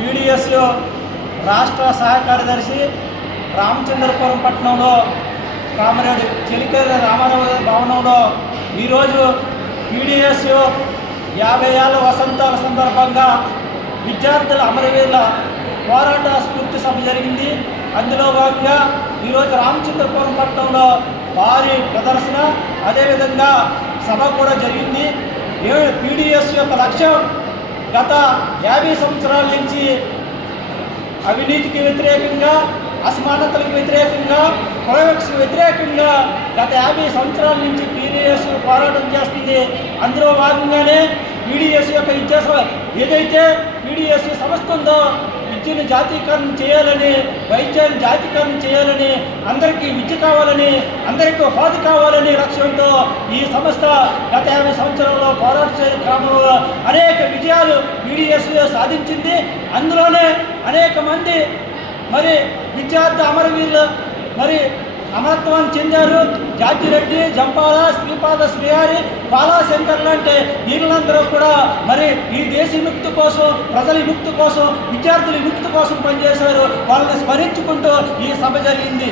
PDS రాష్ట్ర సహకార్యదర్శి రామచంద్రపురం పట్టణంలో comrade చెలికర్ర Ramarao భవనంలో ఈరోజు పీడిఎస్ యాభై ఏళ్ళ వసంతాల సందర్భంగా విద్యార్థుల అమరవీరుల పోరాట స్ఫూర్తి సభ జరిగింది. అందులో భాగంగా ఈరోజు రామచంద్రపురం పట్టణంలో భారీ ప్రదర్శన అదేవిధంగా సభ కూడా జరిగింది. పీడిఎస్ యొక్క లక్ష్యం గత యాభై సంవత్సరాల నుంచి అవినీతికి వ్యతిరేకంగా అసమానతలకు వ్యతిరేకంగా కులవిక్స్కి వ్యతిరేకంగా గత యాభై సంవత్సరాల నుంచి పీడిఎస్ పోరాటం చేస్తుంది. అందులో భాగంగానే పీడిఎస్ యొక్క విద్యా ఏదైతే పీడిఎస్ సంస్థ ఉందో విద్యను జాతీకరణ చేయాలని వైద్యాన్ని జాతీకరణ చేయాలని అందరికీ విద్య కావాలని అందరికీ ఉపాధి కావాలని లక్ష్యంతో ఈ సంస్థ గత యాభై సంవత్సరాల్లో పోరాటం విజయాలు సాధించింది. అందులోనే అనేక మంది మరి విద్యార్థి అమరవీరులు మరి అమరత్వాన్ని చెందారు. జాతిరెడ్డి జంపాల శ్రీపాద శ్రీహారి బాలాశంకర్ లాంటి వీళ్ళందరూ కూడా మరి ఈ దేశ విముక్తి కోసం ప్రజల విముక్తి కోసం విద్యార్థుల విముక్తి కోసం పనిచేశారు. వాళ్ళని స్మరించుకుంటూ ఈ సభ జరిగింది.